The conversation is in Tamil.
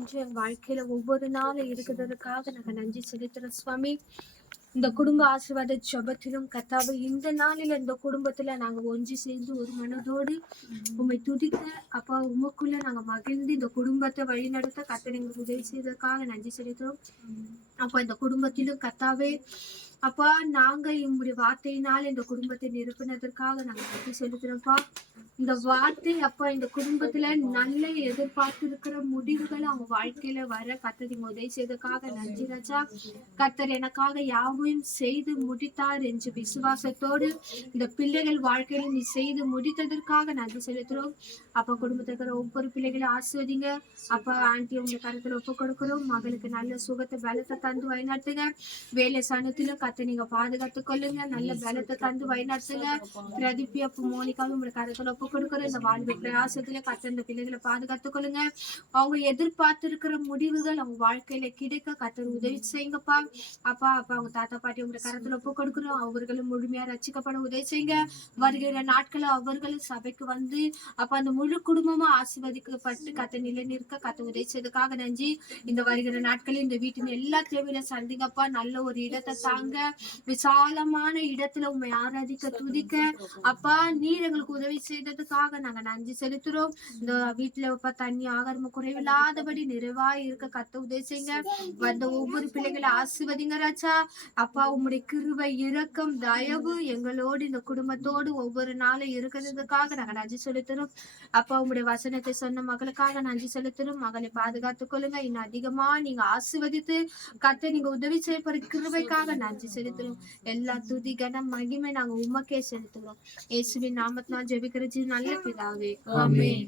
இன்று என் வாழ்க்கையில ஒவ்வொரு நாளும் இருக்கிறதுக்காக நாங்க நன்றி செலுத்துறோம் சுவாமி. இந்த குடும்ப ஆசீர்வாத ஜெபத்திலும் கர்த்தாவே, இந்த நாளில இந்த குடும்பத்துல நாங்க ஒன்று சேர்ந்து ஒரு மனதோடு உம்மை துதிக்க, அப்பா உமக்குள்ள நாங்க மகிழ்ந்து இந்த குடும்பத்தை வழிநடத்த கர்த்தர் எங்களுக்கு உதவி செய்ததற்காக நன்றி செலுத்துறோம். அப்பா இந்த குடும்பத்திலும் கர்த்தாவே, அப்பா நாங்க உம்முடைய வார்த்தையினால் இந்த குடும்பத்தை நிரப்பினதற்காக நாங்க நன்றி செலுத்துறோம்ப்பா. இந்த வார்த்தை அப்பா இந்த குடும்பத்துல நல்ல எதிர்பார்த்து இருக்கிற முடிவுகள் அவங்க வாழ்க்கையில வர கர்த்தர் நீங்க உதவி செய்ததற்காக நன்றி ராஜா. கர்த்தர் எனக்காக யாவையும் செய்து முடித்தார் என்று விசுவாசத்தோடு இந்த பிள்ளைகள் வாழ்க்கையில நீ செய்து முடித்ததற்காக நன்றி செலுத்துறோம். அப்பா குடும்பத்துல இருக்கிற ஒவ்வொரு பிள்ளைகளையும் ஆசிர்வதிங்க. அப்பா ஆண்டி உங்க கருத்துல ஒப்பு கொடுக்கிறோம். மகளுக்கு நல்ல சுகத்தை பலத்தை தந்து வழிநடத்துங்க. வேலை சனத்திலும் கத்தை நீங்க பாதுகாத்துக் கொள்ளுங்க. நல்ல பலத்தை தந்து வழிநடத்துங்க. பிரதிபி அப்ப மோனிக்காவும் உங்க கருத்துல ஒப்பு கொடுக்கிறோம். இந்த வாழ்வு பிரயாசத்துல கத்த இந்த பிள்ளைகளை பாதுகாத்துக் கொள்ளுங்க. அவங்க எதிர்பார்த்து இருக்கிற முடிவுகள் அவங்க வாழ்க்கையில கிடைக்க கத்தர் உதவி செய்யுங்கப்பா. அப்பா அப்பா அவங்க தாத்தா பாட்டி உங்க கருத்துல ஒப்பு கொடுக்கிறோம். அவர்களும் முழுமையா ரசிக்கப்பட உதவி செய்யுங்க. வருகிற நாட்களை அவர்களும் சபைக்கு வந்து அப்ப அந்த முழு குடும்பமா ஆசீர்வதிக்கப்பட்டு கத்த நிலை நிற்க கத்த உதவி செய்ததுக்காக நன்றி. இந்த வருகிற நாட்களில் இந்த வீட்டின் எல்லா தேவையில சந்திங்கப்பா. நல்ல ஒரு இடத்தை தாங்க, விசாலமான இடத்துல உண்மை ஆராதிக்க துதிக்க அப்பா நீர் எங்களுக்கு உதவி செய்ததுக்காக நாங்க நன்றி செலுத்துறோம். இந்த வீட்டுல இப்ப தண்ணி ஆகாரமும் குறைவில்லாதபடி நிறைவாய் இருக்க கத்த உதவி செய்யுங்க. வந்த ஒவ்வொரு பிள்ளைகளை ஆசீர்வதிங்க ராஜா. அப்பா உம்முடைய கிருபை இரக்கம் தயவு எங்களோடு இந்த குடும்பத்தோடு ஒவ்வொரு நாளும் இருக்கிறதுக்காக நாங்க நன்றி செலுத்துறோம். அப்பா உங்களுடைய வசனத்தை சொன்ன மகளுக்காக நன்றி செலுத்துறோம். மகளை பாதுகாத்துக் கொள்ளுங்க. இன்னும் அதிகமா நீங்க ஆசீர்வதித்து கர்த்தர் நீங்க உதவி செய்ய போற கிருபைக்காக நன்றி செலுத்துறோம். எல்லா துதி கனம் மகிமை நாங்க உமக்கே செலுத்துறோம். இயேசுவின் நாமத்தினால் ஜெபிக்கிற நல்ல பிதாவே, ஆமென்.